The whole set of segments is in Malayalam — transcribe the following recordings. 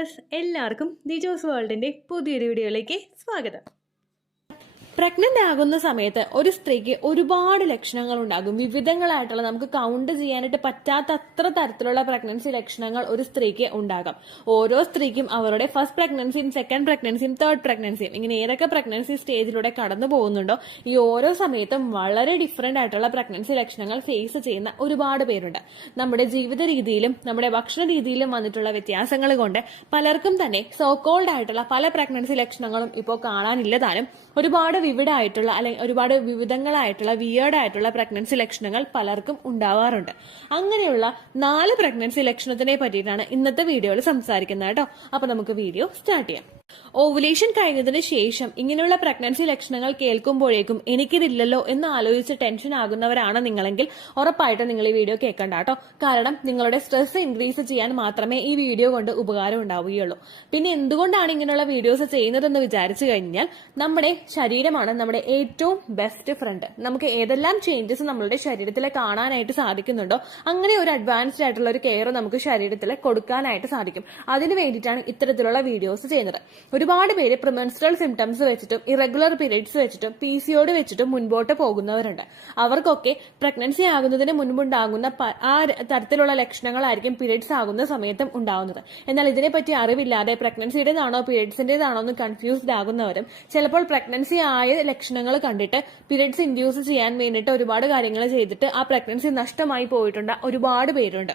വ്യൂവേഴ്സ്, എല്ലാവർക്കും ദിജോസ് വേൾഡിന്റെ പുതിയൊരു വീഡിയോയിലേക്ക് സ്വാഗതം. പ്രഗ്നന്റ് ആകുന്ന സമയത്ത് ഒരു സ്ത്രീക്ക് ഒരുപാട് ലക്ഷണങ്ങൾ ഉണ്ടാകും. വിവിധങ്ങളായിട്ടുള്ള നമുക്ക് കൗണ്ട് ചെയ്യാനായിട്ട് പറ്റാത്ത അത്ര തരത്തിലുള്ള പ്രഗ്നൻസി ലക്ഷണങ്ങൾ ഒരു സ്ത്രീക്ക് ഉണ്ടാകാം. ഓരോ സ്ത്രീക്കും അവരുടെ ഫസ്റ്റ് പ്രഗ്നൻസിയും സെക്കൻഡ് പ്രഗ്നൻസിയും തേർഡ് പ്രഗ്നൻസിയും ഇങ്ങനെ ഏതൊക്കെ പ്രഗ്നൻസി സ്റ്റേജിലൂടെ കടന്നു പോകുന്നുണ്ടോ ഈ ഓരോ സമയത്തും വളരെ ഡിഫറെന്റ് ആയിട്ടുള്ള പ്രഗ്നൻസി ലക്ഷണങ്ങൾ ഫേസ് ചെയ്യുന്ന ഒരുപാട് പേരുണ്ട്. നമ്മുടെ ജീവിത രീതിയിലും നമ്മുടെ ഭക്ഷണ രീതിയിലും വന്നിട്ടുള്ള വ്യത്യാസങ്ങൾ കൊണ്ട് പലർക്കും തന്നെ സോകോൾഡ് ആയിട്ടുള്ള പല പ്രഗ്നൻസി ലക്ഷണങ്ങളും ഇപ്പോൾ കാണാനില്ലതാനും ഒരുപാട് വിവിധമായിട്ടുള്ള അല്ലെങ്കിൽ ഒരുപാട് വിവിധങ്ങളായിട്ടുള്ള വിയേർഡായിട്ടുള്ള പ്രഗ്നൻസി ലക്ഷണങ്ങൾ പലർക്കും ഉണ്ടാവാറുണ്ട്. അങ്ങനെയുള്ള 4 പ്രഗ്നൻസി ലക്ഷണത്തിനെ പറ്റിയിട്ടാണ് ഇന്നത്തെ വീഡിയോയിൽ സംസാരിക്കുന്നത് കേട്ടോ. അപ്പൊ നമുക്ക് വീഡിയോ സ്റ്റാർട്ട് ചെയ്യാം. ഓവുലേഷൻ കഴിഞ്ഞതിന് ശേഷം ഇങ്ങനെയുള്ള പ്രഗ്നൻസി ലക്ഷണങ്ങൾ കേൾക്കുമ്പോഴേക്കും എനിക്കിതില്ലല്ലോ എന്ന് ആലോചിച്ച് ടെൻഷൻ ആകുന്നവരാണ് നിങ്ങളെങ്കിൽ ഉറപ്പായിട്ടും നിങ്ങൾ ഈ വീഡിയോ കേൾക്കണ്ട കേട്ടോ. കാരണം നിങ്ങളുടെ സ്ട്രെസ് ഇൻക്രീസ് ചെയ്യാൻ മാത്രമേ ഈ വീഡിയോ കൊണ്ട് ഉപകാരം ഉണ്ടാവുകയുള്ളൂ. പിന്നെ എന്തുകൊണ്ടാണ് ഇങ്ങനെയുള്ള വീഡിയോസ് ചെയ്യുന്നതെന്ന് വിചാരിച്ചു കഴിഞ്ഞാൽ നമ്മുടെ ശരീരമാണ് നമ്മുടെ ഏറ്റവും ബെസ്റ്റ് ഫ്രണ്ട്. നമുക്ക് ഏതെല്ലാം ചേഞ്ചസ് നമ്മളുടെ ശരീരത്തിൽ കാണാനായിട്ട് സാധിക്കുന്നുണ്ടോ അങ്ങനെ ഒരു അഡ്വാൻസ്ഡ് ആയിട്ടുള്ള ഒരു കെയർ നമുക്ക് ശരീരത്തിൽ കൊടുക്കാനായിട്ട് സാധിക്കും. അതിനു വേണ്ടിയിട്ടാണ് ഇത്തരത്തിലുള്ള വീഡിയോസ് ചെയ്യുന്നത്. ഒരുപാട് പേര് പ്രിമെൻസ്ട്രൽ സിംറ്റംസ് വെച്ചിട്ടും ഇറഗുലർ പീരീഡ്സ് വെച്ചിട്ടും PCOD വെച്ചിട്ടും മുൻപോട്ട് പോകുന്നവരുണ്ട്. അവർക്കൊക്കെ പ്രഗ്നൻസി ആകുന്നതിന് മുൻപുണ്ടാകുന്ന ആ തരത്തിലുള്ള ലക്ഷണങ്ങളായിരിക്കും പീരീഡ്സ് ആകുന്ന സമയത്തും ഉണ്ടാകുന്നത്. എന്നാൽ ഇതിനെപ്പറ്റി അറിവില്ലാതെ പ്രഗ്നൻസിയുടേതാണോ പീരീഡ്സിന്റേതാണോ എന്ന് കൺഫ്യൂസ്ഡ് ആകുന്നവരും ചിലപ്പോൾ പ്രഗ്നൻസി ആയ ലക്ഷണങ്ങൾ കണ്ടിട്ട് പീരീഡ്സ് ഇൻഡ്യൂസ് ചെയ്യാൻ വേണ്ടിയിട്ട് ഒരുപാട് കാര്യങ്ങൾ ചെയ്തിട്ട് ആ പ്രഗ്നൻസി നഷ്ടമായി പോയിട്ടുണ്ട് ഒരുപാട് പേരുണ്ട്.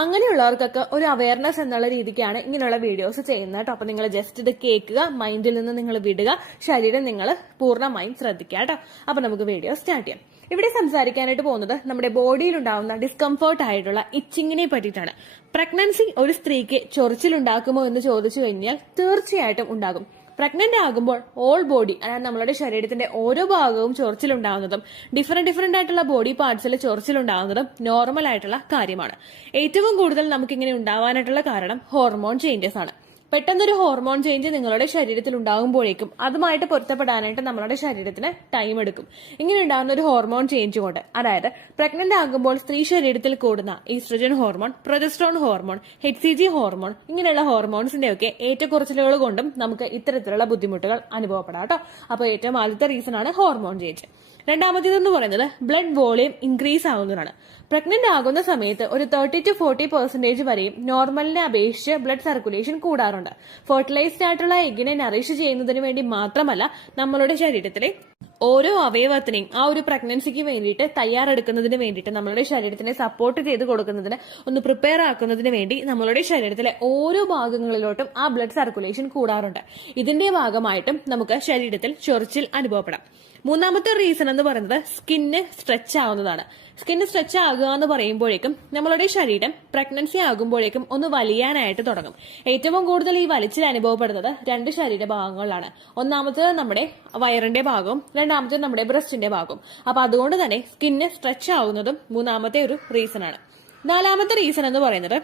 അങ്ങനെയുള്ളവർക്കൊക്കെ ഒരു അവയർനെസ് എന്നുള്ള രീതിക്കാണ് ഇങ്ങനെയുള്ള വീഡിയോസ് ചെയ്യുന്നത് കേട്ടോ. അപ്പൊ നിങ്ങൾ ജസ്റ്റ് ഇത് കേൾക്കുക, മൈൻഡിൽ നിന്ന് നിങ്ങൾ വിടുക, ശരീരം നിങ്ങൾ പൂർണ്ണമായും ശ്രദ്ധിക്കുക കേട്ടോ. അപ്പൊ നമുക്ക് വീഡിയോ സ്റ്റാർട്ട് ചെയ്യാം. ഇവിടെ സംസാരിക്കാനായിട്ട് പോകുന്നത് നമ്മുടെ ബോഡിയിൽ ഉണ്ടാകുന്ന ഡിസ്കംഫർട്ട് ആയിട്ടുള്ള ഇച്ചിങ്ങിനെ പറ്റിയിട്ടാണ്. പ്രഗ്നൻസി ഒരു സ്ത്രീക്ക് ചൊറിച്ചിലുണ്ടാക്കുമോ എന്ന് ചോദിച്ചു കഴിഞ്ഞാൽ തീർച്ചയായിട്ടും ഉണ്ടാകും. പ്രഗ്നന്റ് ആകുമ്പോൾ ഓൾ ബോഡി അതായത് നമ്മളുടെ ശരീരത്തിന്റെ ഓരോ ഭാഗവും ചൊറിച്ചിലുണ്ടാകുന്നതും ഡിഫറെന്റ് ആയിട്ടുള്ള ബോഡി പാർട്സിൽ ചൊറിച്ചിലുണ്ടാകുന്നതും നോർമൽ ആയിട്ടുള്ള കാര്യമാണ്. ഏറ്റവും കൂടുതൽ നമുക്കിങ്ങനെ ഉണ്ടാവാനായിട്ടുള്ള കാരണം ഹോർമോൺ ചേഞ്ചസ് ആണ്. പെട്ടെന്നൊരു ഹോർമോൺ ചേഞ്ച് നിങ്ങളുടെ ശരീരത്തിൽ ഉണ്ടാകുമ്പോഴേക്കും അതുമായിട്ട് പൊരുത്തപ്പെടാനായിട്ട് നമ്മുടെ ശരീരത്തിന് ടൈം എടുക്കും. ഇങ്ങനെ ഉണ്ടാകുന്ന ഒരു ഹോർമോൺ ചേഞ്ച് കൊണ്ട് അതായത് പ്രഗ്നന്റ് ആകുമ്പോൾ സ്ത്രീ ശരീരത്തിൽ കൂടുന്ന oestrogen hormone, progesterone hormone, HCG hormone ഇങ്ങനെയുള്ള ഹോർമോൺസിന്റെ ഒക്കെ ഏറ്റക്കുറച്ചിലുകൾ കൊണ്ടും നമുക്ക് ഇത്തരത്തിലുള്ള ബുദ്ധിമുട്ടുകൾ അനുഭവപ്പെടാം കേട്ടോ. അപ്പോൾ ഏറ്റവും ആദ്യത്തെ റീസൺ ആണ് ഹോർമോൺ ചേഞ്ച്. രണ്ടാമത്തേതെന്ന് പറയുന്നത് ബ്ലഡ് വോളിയം ഇൻക്രീസ് ആകുന്നതാണ്. പ്രഗ്നന്റ് ആകുന്ന സമയത്ത് ഒരു 30 to 40% വരെയും നോർമലിനെ അപേക്ഷിച്ച് ബ്ലഡ് സർക്കുലേഷൻ കൂടാറുണ്ട്. ഫെർട്ടിലൈസ്ഡ് ആയിട്ടുള്ള എഗ്ഗിനെ നറിഷ് ചെയ്യുന്നതിന് വേണ്ടി മാത്രമല്ല നമ്മളുടെ ശരീരത്തിലെ ഓരോ അവയവത്തിനെയും ആ ഒരു പ്രഗ്നൻസിക്ക് വേണ്ടിയിട്ട് തയ്യാറെടുക്കുന്നതിന് വേണ്ടിയിട്ട് നമ്മളുടെ ശരീരത്തിനെ സപ്പോർട്ട് ചെയ്ത് കൊടുക്കുന്നതിന് ഒന്ന് പ്രിപ്പയർ ആക്കുന്നതിന് വേണ്ടി നമ്മളുടെ ശരീരത്തിലെ ഓരോ ഭാഗങ്ങളിലോട്ടും ആ ബ്ലഡ് സർക്കുലേഷൻ കൂടാറുണ്ട്. ഇതിന്റെ ഭാഗമായിട്ടും നമുക്ക് ശരീരത്തിൽ ചൊറിച്ചിൽ അനുഭവപ്പെടാം. മൂന്നാമത്തെ റീസൺ എന്ന് പറയുന്നത് സ്കിന്ന് സ്ട്രെച്ച് ആവുന്നതാണ്. സ്കിന്ന് സ്ട്രെച്ച് ആകുക എന്ന് പറയുമ്പോഴേക്കും നമ്മളുടെ ശരീരം പ്രഗ്നൻസി ആകുമ്പോഴേക്കും ഒന്ന് വലിയാനായിട്ട് തുടങ്ങും. ഏറ്റവും കൂടുതൽ ഈ വലിച്ചിൽ അനുഭവപ്പെടുന്നത് 2 ശരീരഭാഗങ്ങളിലാണ്. ഒന്നാമത്തേത് നമ്മുടെ വയറിന്റെ ഭാഗവും രണ്ടാമത്തേത് നമ്മുടെ ബ്രസ്റ്റിന്റെ ഭാഗവും. അപ്പൊ അതുകൊണ്ട് തന്നെ സ്കിന്ന് സ്ട്രെച്ച് ആകുന്നതും മൂന്നാമത്തെ ഒരു റീസൺ ആണ്. നാലാമത്തെ റീസൺ എന്ന് പറയുന്നത്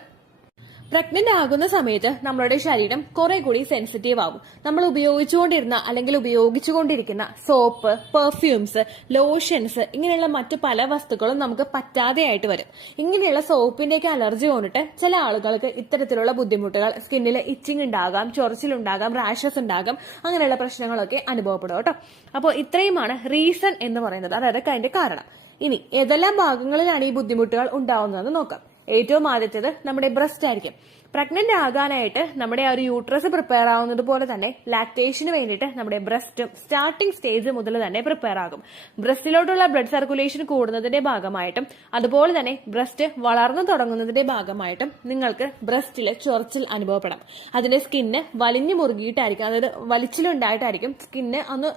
പ്രഗ്നന്റ് ആകുന്ന സമയത്ത് നമ്മളുടെ ശരീരം കുറെ കൂടി സെൻസിറ്റീവ് ആകും. നമ്മൾ ഉപയോഗിച്ചുകൊണ്ടിരുന്ന അല്ലെങ്കിൽ ഉപയോഗിച്ചുകൊണ്ടിരിക്കുന്ന സോപ്പ്, പെർഫ്യൂംസ്, ലോഷൻസ് ഇങ്ങനെയുള്ള മറ്റു പല വസ്തുക്കളും നമുക്ക് പറ്റാതെയായിട്ട് വരും. ഇങ്ങനെയുള്ള സോപ്പിന്റെയൊക്കെ അലർജി കൊണ്ടിട്ട് ചില ആളുകൾക്ക് ഇത്തരത്തിലുള്ള ബുദ്ധിമുട്ടുകൾ, സ്കിന്നിൽ ഇച്ചിങ് ഉണ്ടാകാം, ചൊറിച്ചിലുണ്ടാകാം, റാഷസ് ഉണ്ടാകാം, അങ്ങനെയുള്ള പ്രശ്നങ്ങളൊക്കെ അനുഭവപ്പെടും കേട്ടോ. അപ്പോൾ ഇത്രയുമാണ് റീസൺ എന്ന് പറയുന്നത്, അതായത് അതിന്റെ കാരണം. ഇനി ഏതെല്ലാം ഭാഗങ്ങളിലാണ് ഈ ബുദ്ധിമുട്ടുകൾ ഉണ്ടാവുന്നതെന്ന് നോക്കാം. ഏറ്റവും ആദ്യത്തേത് നമ്മുടെ ബ്രസ്റ്റ് ആയിരിക്കും. പ്രഗ്നന്റ് ആകാനായിട്ട് നമ്മുടെ ആ ഒരു യൂട്രസ് പ്രിപ്പയർ ആവുന്നത് പോലെ തന്നെ ലാക്ടേഷന് വേണ്ടിയിട്ട് നമ്മുടെ ബ്രസ്റ്റും സ്റ്റാർട്ടിംഗ് സ്റ്റേജ് മുതൽ തന്നെ പ്രിപ്പയർ ആകും. ബ്രസ്റ്റിലോട്ടുള്ള ബ്ലഡ് സർക്കുലേഷൻ കൂടുന്നതിന്റെ ഭാഗമായിട്ടും അതുപോലെ തന്നെ ബ്രസ്റ്റ് വളർന്നു തുടങ്ങുന്നതിന്റെ ഭാഗമായിട്ടും നിങ്ങൾക്ക് ബ്രസ്റ്റില് ചൊറിച്ചിൽ അനുഭവപ്പെടാം. അതിന്റെ സ്കിന്ന് വലിഞ്ഞു മുറുകിയിട്ടായിരിക്കും, അതായത് വലിച്ചിലുണ്ടായിട്ടായിരിക്കും സ്കിന്ന് ഒന്ന്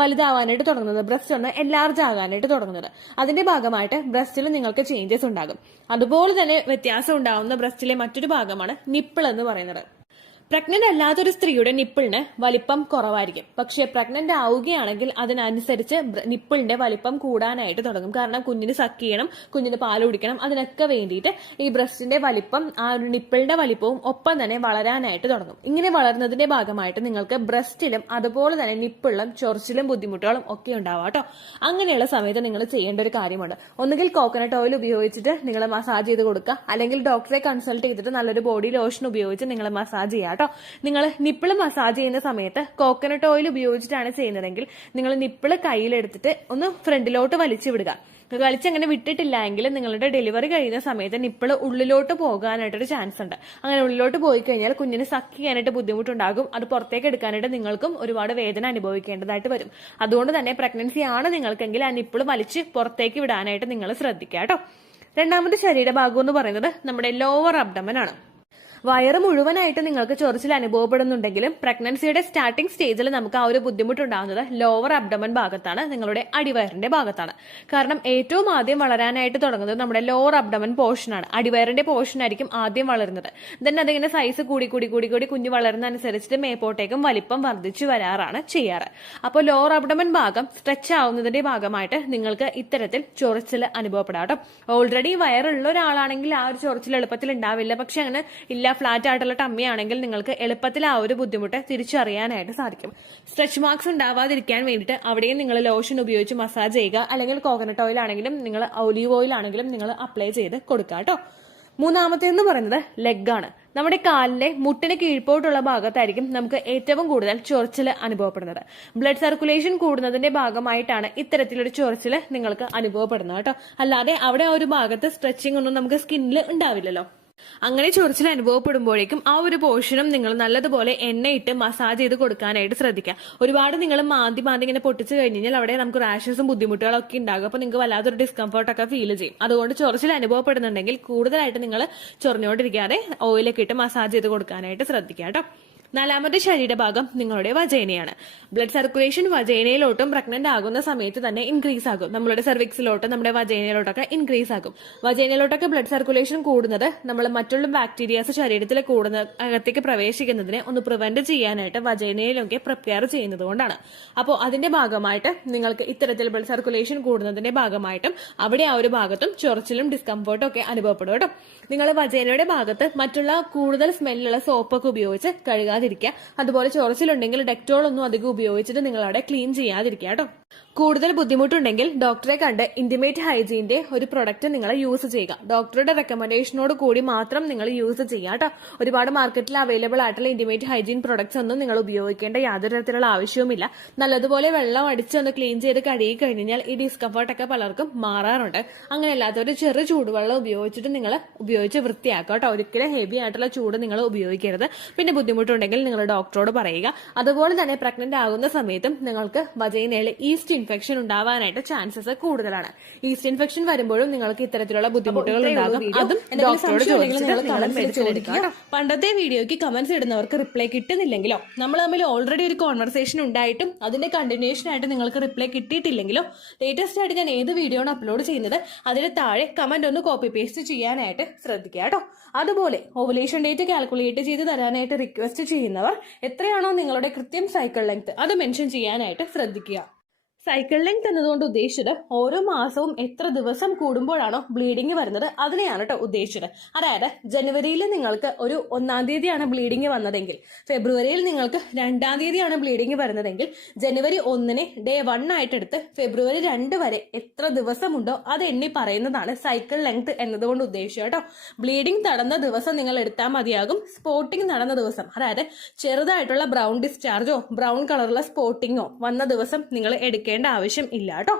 വലുതാവാനായിട്ട് തുടങ്ങുന്നത്, ബ്രസ്റ്റ് ഒന്ന് എൻലാർജ് ആകാനായിട്ട് തുടങ്ങുന്നത്. അതിന്റെ ഭാഗമായിട്ട് ബ്രസ്റ്റിൽ നിങ്ങൾക്ക് ചേഞ്ചസ് ഉണ്ടാകും. അതുപോലെ തന്നെ വ്യത്യാസം ഉണ്ടാവുന്ന ബ്രസ്റ്റിലെ മറ്റൊരു ഭാഗമാണ് നിപ്പിൾ എന്ന് പറയുന്നത്. പ്രഗ്നന്റ് അല്ലാത്തൊരു സ്ത്രീയുടെ നിപ്പിളിന് വലിപ്പം കുറവായിരിക്കും. പക്ഷെ പ്രഗ്നന്റ് ആവുകയാണെങ്കിൽ അതിനനുസരിച്ച് നിപ്പിളിന്റെ വലിപ്പം കൂടാനായിട്ട് തുടങ്ങും. കാരണം കുഞ്ഞിന് സക്ക് ചെയ്യണം, കുഞ്ഞിന് പാൽ കുടിക്കണം, അതിനൊക്കെ വേണ്ടിയിട്ട് ഈ ബ്രസ്റ്റിന്റെ വലിപ്പം, ആ ഒരു നിപ്പിളിന്റെ വലിപ്പവും ഒപ്പം തന്നെ വളരാനായിട്ട് തുടങ്ങും. ഇങ്ങനെ വളർന്നതിന്റെ ഭാഗമായിട്ട് നിങ്ങൾക്ക് ബ്രസ്റ്റിലും അതുപോലെ തന്നെ നിപ്പിളിലും ചൊറിച്ചിലും ബുദ്ധിമുട്ടുകളും ഒക്കെ ഉണ്ടാവാം കേട്ടോ. അങ്ങനെയുള്ള സമയത്ത് നിങ്ങൾ ചെയ്യേണ്ട ഒരു കാര്യമുണ്ട്. ഒന്നുകിൽ കോക്കനട്ട് ഓയിൽ ഉപയോഗിച്ചിട്ട് നിങ്ങൾ മസാജ് ചെയ്ത് കൊടുക്കുക, അല്ലെങ്കിൽ ഡോക്ടറെ കൺസൾട്ട് ചെയ്തിട്ട് നല്ലൊരു ബോഡി ലോഷൻ ഉപയോഗിച്ച് നിങ്ങൾ മസാജ് ചെയ്യുക കേട്ടോ. നിങ്ങൾ നിപ്പിള് മസാജ് ചെയ്യുന്ന സമയത്ത് കോക്കനട്ട് ഓയിൽ ഉപയോഗിച്ചിട്ടാണ് ചെയ്യുന്നതെങ്കിൽ നിങ്ങൾ നിപ്പിള് കയ്യിലെടുത്തിട്ട് ഒന്ന് ഫ്രണ്ടിലോട്ട് വലിച്ചു വിടുക. വലിച്ചങ്ങനെ വിട്ടിട്ടില്ല എങ്കിൽ നിങ്ങളുടെ ഡെലിവറി കഴിയുന്ന സമയത്ത് നിപ്പിള് ഉള്ളിലോട്ട് പോകാനായിട്ടൊരു ചാൻസ് ഉണ്ട്. അങ്ങനെ ഉള്ളിലോട്ട് പോയി കഴിഞ്ഞാൽ കുഞ്ഞിന് സക്ക് ചെയ്യാനായിട്ട് ബുദ്ധിമുട്ടുണ്ടാകും. അത് പുറത്തേക്ക് എടുക്കാനായിട്ട് നിങ്ങൾക്കും ഒരുപാട് വേദന അനുഭവിക്കേണ്ടതായിട്ട് വരും. അതുകൊണ്ട് തന്നെ പ്രഗ്നൻസി ആണ് നിങ്ങൾക്കെങ്കിൽ ആ നിപ്പിള് വലിച്ച് പുറത്തേക്ക് വിടാനായിട്ട് നിങ്ങൾ ശ്രദ്ധിക്കുക കേട്ടോ. രണ്ടാമത്തെ ശരീരഭാഗം എന്ന് പറയുന്നത് നമ്മുടെ ലോവർ അബ്ഡമൻ ആണ്. വയറ് മുഴുവനായിട്ട് നിങ്ങൾക്ക് ചൊറിച്ചിൽ അനുഭവപ്പെടുന്നുണ്ടെങ്കിലും പ്രഗ്നൻസിയുടെ സ്റ്റാർട്ടിംഗ് സ്റ്റേജിൽ നമുക്ക് ആ ഒരു ബുദ്ധിമുട്ടുണ്ടാകുന്നത് ലോവർ അബ്ഡമൻ ഭാഗത്താണ്, നിങ്ങളുടെ അടിവയറിന്റെ ഭാഗത്താണ്. കാരണം ഏറ്റവും ആദ്യം വളരാനായിട്ട് തുടങ്ങുന്നത് നമ്മുടെ ലോവർ അബ്ഡമൻ പോർഷനാണ്. അടിവയറിന്റെ പോർഷൻ ആയിരിക്കും ആദ്യം വളരുന്നത്. ദെൻ അതിങ്ങനെ സൈസ് കൂടി കൂടി കൂടി കൂടി കുഞ്ഞ് വളരുന്ന അനുസരിച്ചിട്ട് മേപ്പോട്ടേക്കും വലിപ്പം വർദ്ധിച്ചു വരാറാണ് ചെയ്യാറ്. അപ്പോൾ ലോവർ അബ്ഡമൻ ഭാഗം സ്ട്രെച്ച് ആവുന്നതിന്റെ ഭാഗമായിട്ട് നിങ്ങൾക്ക് ഇത്തരത്തിൽ ചൊറിച്ചിൽ അനുഭവപ്പെടാം. ഓൾറെഡി വയറുള്ള ഒരാളാണെങ്കിൽ ആ ഒരു ചൊറിച്ചിൽ എളുപ്പത്തിൽ ഉണ്ടാവില്ല. പക്ഷെ അങ്ങനെ ഇല്ല, ഫ്ലാറ്റ് ആയിട്ടുള്ള ടമ്മി ആണെങ്കിൽ നിങ്ങൾക്ക് എളുപ്പത്തിൽ ആ ഒരു ബുദ്ധിമുട്ട് തിരിച്ചറിയാനായിട്ട് സാധിക്കും. സ്ട്രെച്ച് മാർക്സ് ഉണ്ടാവാതിരിക്കാൻ വേണ്ടിയിട്ട് അവിടെയും നിങ്ങൾ ലോഷൻ ഉപയോഗിച്ച് മസാജ് ചെയ്യുക, അല്ലെങ്കിൽ കോക്കനട്ട് ഓയിൽ ആണെങ്കിലും നിങ്ങൾ ഒലീവ് ഓയിൽ ആണെങ്കിലും നിങ്ങൾ അപ്ലൈ ചെയ്ത് കൊടുക്കുക കേട്ടോ. മൂന്നാമത്തേന്ന് പറയുന്നത് ലെഗാണ്. നമ്മുടെ കാലിലെ മുട്ടിന് കീഴ്പോട്ടുള്ള ഭാഗത്തായിരിക്കും നമുക്ക് ഏറ്റവും കൂടുതൽ ചൊറിച്ചിൽ അനുഭവപ്പെടുന്നത്. ബ്ലഡ് സർക്കുലേഷൻ കൂടുന്നതിന്റെ ഭാഗമായിട്ടാണ് ഇത്തരത്തിലൊരു ചൊറിച്ചിൽ നിങ്ങൾക്ക് അനുഭവപ്പെടുന്നത് കേട്ടോ. അല്ലാതെ അവിടെ ഒരു ഭാഗത്ത് സ്ട്രെച്ചിങ് ഒന്നും നമുക്ക് സ്കിന്നിൽ ഉണ്ടാവില്ലല്ലോ. അങ്ങനെ ചൊറിച്ചിൽ അനുഭവപ്പെടുമ്പോഴേക്കും ആ ഒരു പോർഷനും നിങ്ങൾ നല്ലതുപോലെ എണ്ണയിട്ട് മസാജ് ചെയ്ത് കൊടുക്കാനായിട്ട് ശ്രദ്ധിക്കുക. ഒരുപാട് നിങ്ങൾ മാന്തി ഇങ്ങനെ പൊട്ടിച്ചു കഴിഞ്ഞാൽ അവിടെ നമുക്ക് റാഷസും ബുദ്ധിമുട്ടുകളൊക്കെ ഉണ്ടാകും. അപ്പൊ നിങ്ങൾക്ക് വല്ലാത്തൊരു ഡിസ്കംഫർട്ടൊക്കെ ഫീൽ ചെയ്യും. അതുകൊണ്ട് ചൊറിച്ചിൽ അനുഭവപ്പെടുന്നുണ്ടെങ്കിൽ കൂടുതലായിട്ട് നിങ്ങൾ ചൊറിഞ്ഞോണ്ടിരിക്കാതെ ഓയിലൊക്കെ ഇട്ട് മസാജ് ചെയ്ത് കൊടുക്കാനായിട്ട് ശ്രദ്ധിക്കുക കേട്ടോ. നാലാമത്തെ ശരീരഭാഗം നിങ്ങളുടെ വജൈനയാണ്. ബ്ലഡ് സർക്കുലേഷൻ വജൈനയിലോട്ടും പ്രഗ്നന്റ് ആകുന്ന സമയത്ത് തന്നെ ഇൻക്രീസ് ആകും. നമ്മളുടെ സെർവിക്സിലോട്ടും നമ്മുടെ വജൈനയിലോട്ടൊക്കെ ഇൻക്രീസ് ആകും. വജൈനയിലോട്ടൊക്കെ ബ്ലഡ് സർക്കുലേഷൻ കൂടുന്നത് നമ്മൾ മറ്റുള്ള ബാക്ടീരിയാസ് ശരീരത്തിൽ കൂടുന്ന അകത്തേക്ക് പ്രവേശിക്കുന്നതിനെ ഒന്ന് പ്രിവെന്റ് ചെയ്യാനായിട്ട് വജൈനയിലൊക്കെ പ്രിപ്പയർ ചെയ്യുന്നത് കൊണ്ടാണ്. അപ്പോൾ അതിന്റെ ഭാഗമായിട്ട് നിങ്ങൾക്ക് ഇത്തരത്തിൽ ബ്ലഡ് സർക്കുലേഷൻ കൂടുന്നതിന്റെ ഭാഗമായിട്ടും അവിടെ ആ ഒരു ഭാഗത്തും ചൊറിച്ചിലും ഡിസ്കംഫർട്ടും ഒക്കെ അനുഭവപ്പെടും കേട്ടോ. നിങ്ങൾ വജൈനയുടെ ഭാഗത്ത് മറ്റുള്ള കൂടുതൽ സ്മെല്ലുള്ള സോപ്പൊക്കെ ഉപയോഗിച്ച് കഴുകാതിരിക്കുക. അതുപോലെ ചൊറിച്ചിലുണ്ടെങ്കിൽ ഡെറ്റോൾ ഒന്നും അധികം ഉപയോഗിച്ചിട്ട് നിങ്ങൾ അവിടെ ക്ലീൻ ചെയ്യാതിരിക്കുക കേട്ടോ. കൂടുതൽ ബുദ്ധിമുട്ടുണ്ടെങ്കിൽ ഡോക്ടറെ കണ്ട് ഇന്റിമേറ്റ് ഹൈജീന്റെ ഒരു പ്രൊഡക്റ്റ് നിങ്ങൾ യൂസ് ചെയ്യുക. ഡോക്ടറുടെ റെക്കമെൻഡേഷനോട് കൂടി മാത്രം നിങ്ങൾ യൂസ് ചെയ്യുക കേട്ടോ. ഒരുപാട് മാർക്കറ്റിൽ അവൈലബിൾ ആയിട്ടുള്ള ഇന്റിമേറ്റ് ഹൈജീൻ പ്രൊഡക്ട്സ് ഒന്നും നിങ്ങൾ ഉപയോഗിക്കേണ്ട യാതൊരു തരത്തിലുള്ള ആവശ്യവുമില്ല. നല്ലതുപോലെ വെള്ളം അടിച്ചൊന്ന് ക്ലീൻ ചെയ്ത് കഴുകി കഴിഞ്ഞാൽ ഈ ഡിസ്കംഫർട്ടൊക്കെ പലർക്കും മാറാറുണ്ട്. അങ്ങനെ അല്ലാത്തവർ ചെറു ചൂടുവെള്ളം ഉപയോഗിച്ചിട്ട് നിങ്ങൾ ഉപയോഗിച്ച് വൃത്തിയാക്കുക കേട്ടോ. ഒരിക്കലും ഹെവി ആയിട്ടുള്ള ചൂട് നിങ്ങൾ ഉപയോഗിക്കരുത്. പിന്നെ ബുദ്ധിമുട്ടുണ്ടെങ്കിൽ നിങ്ങൾ ഡോക്ടറോട് പറയുക. അതുപോലെ തന്നെ പ്രഗ്നന്റ് ആകുന്ന സമയത്തും നിങ്ങൾക്ക് വജൈനയിൽ ഈസ്റ്റ് ഇൻഫെക്ഷൻ ഉണ്ടാവാനായിട്ട് ചാൻസസ് കൂടുതലാണ്. ഈസ്റ്റ് ഇൻഫെക്ഷൻ വരുമ്പോഴും നിങ്ങൾക്ക് ഇത്തരത്തിലുള്ള ബുദ്ധിമുട്ടുകൾ ഉണ്ടാകും. അതും ഡോക്ടറോട് ചോദിച്ചിട്ട്. പണ്ടത്തെ വീഡിയോയ്ക്ക് കമന്റ്സ് ഇടുന്നവർക്ക് റിപ്ലൈ കിട്ടുന്നില്ലെങ്കിലോ, നമ്മൾ തമ്മിൽ ഓൾറെഡി ഒരു കോൺവെർസേഷൻ ഉണ്ടായിട്ടും അതിന്റെ കണ്ടിന്യൂഷൻ ആയിട്ട് നിങ്ങൾക്ക് റിപ്ലൈ കിട്ടിയിട്ടില്ലെങ്കിലോ, ലേറ്റസ്റ്റ് ആയിട്ട് ഞാൻ ഏത് വീഡിയോ ആണ് അപ്ലോഡ് ചെയ്യുന്നത് അതിന് താഴെ കമന്റ് ഒന്ന് കോപ്പി പേസ്റ്റ് ചെയ്യാനായിട്ട് ശ്രദ്ധിക്കുക കേട്ടോ. അതുപോലെ ഓവുലേഷൻ ഡേറ്റ് കാൽക്കുലേറ്റ് ചെയ്ത് തരാനായിട്ട് റിക്വസ്റ്റ് ചെയ്യുന്നവർ എത്രയാണോ നിങ്ങളുടെ കൃത്യം സൈക്കിൾ ലെങ്ത് അത് മെൻഷൻ ചെയ്യാനായിട്ട് ശ്രദ്ധിക്കുക. സൈക്കിൾ ലെങ്ത് എന്നതുകൊണ്ട് ഉദ്ദേശിച്ചത് ഓരോ മാസവും എത്ര ദിവസം കൂടുമ്പോഴാണോ ബ്ലീഡിങ് വരുന്നത് അതിനെയാണ് കേട്ടോ ഉദ്ദേശിച്ചത്. അതായത് ജനുവരിയിൽ നിങ്ങൾക്ക് ഒരു 1-ാം തീയതിയാണ് ബ്ലീഡിങ് വന്നതെങ്കിൽ, ഫെബ്രുവരിയിൽ നിങ്ങൾക്ക് 2-ാം തീയതിയാണ് ബ്ലീഡിങ് വരുന്നതെങ്കിൽ, ജനുവരി 1-നെ ഡേ 1 ആയിട്ടെടുത്ത് ഫെബ്രുവരി 2 വരെ എത്ര ദിവസമുണ്ടോ അത് എണ്ണി പറയുന്നതാണ് സൈക്കിൾ ലെങ്ത് എന്നതുകൊണ്ട് ഉദ്ദേശിച്ചത് കേട്ടോ. ബ്ലീഡിങ് നടന്ന ദിവസം നിങ്ങൾ എടുത്താൽ മതിയാകും. സ്പോട്ടിങ് നടന്ന ദിവസം, അതായത് ചെറുതായിട്ടുള്ള ബ്രൗൺ ഡിസ്ചാർജോ ബ്രൗൺ കളറുള്ള സ്പോട്ടിങ്ങോ വന്ന ദിവസം നിങ്ങൾ എടുക്കേണ്ട ആവശ്യം ഇല്ല കേട്ടോ.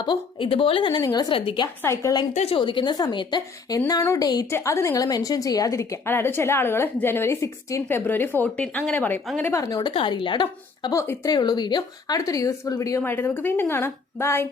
അപ്പോൾ ഇതുപോലെ തന്നെ നിങ്ങൾ ശ്രദ്ധിക്കുക. സൈക്കിൾ ലെങ്ത് ചോദിക്കുന്ന സമയത്ത് എന്നാണോ ഡേറ്റ് അത് നിങ്ങൾ മെൻഷൻ ചെയ്യാതിരിക്കുക. അതായത് ചില ആളുകൾ ജനുവരി 16, ഫെബ്രുവരി 14 അങ്ങനെ പറയും. അങ്ങനെ പറഞ്ഞുകൊണ്ട് കാര്യമില്ല കേട്ടോ. അപ്പോൾ ഇത്രയേ ഉള്ളൂ വീഡിയോ. അടുത്തൊരു യൂസ്ഫുൾ വീഡിയോ ആയിട്ട് നമുക്ക് വീണ്ടും കാണാം. ബൈ.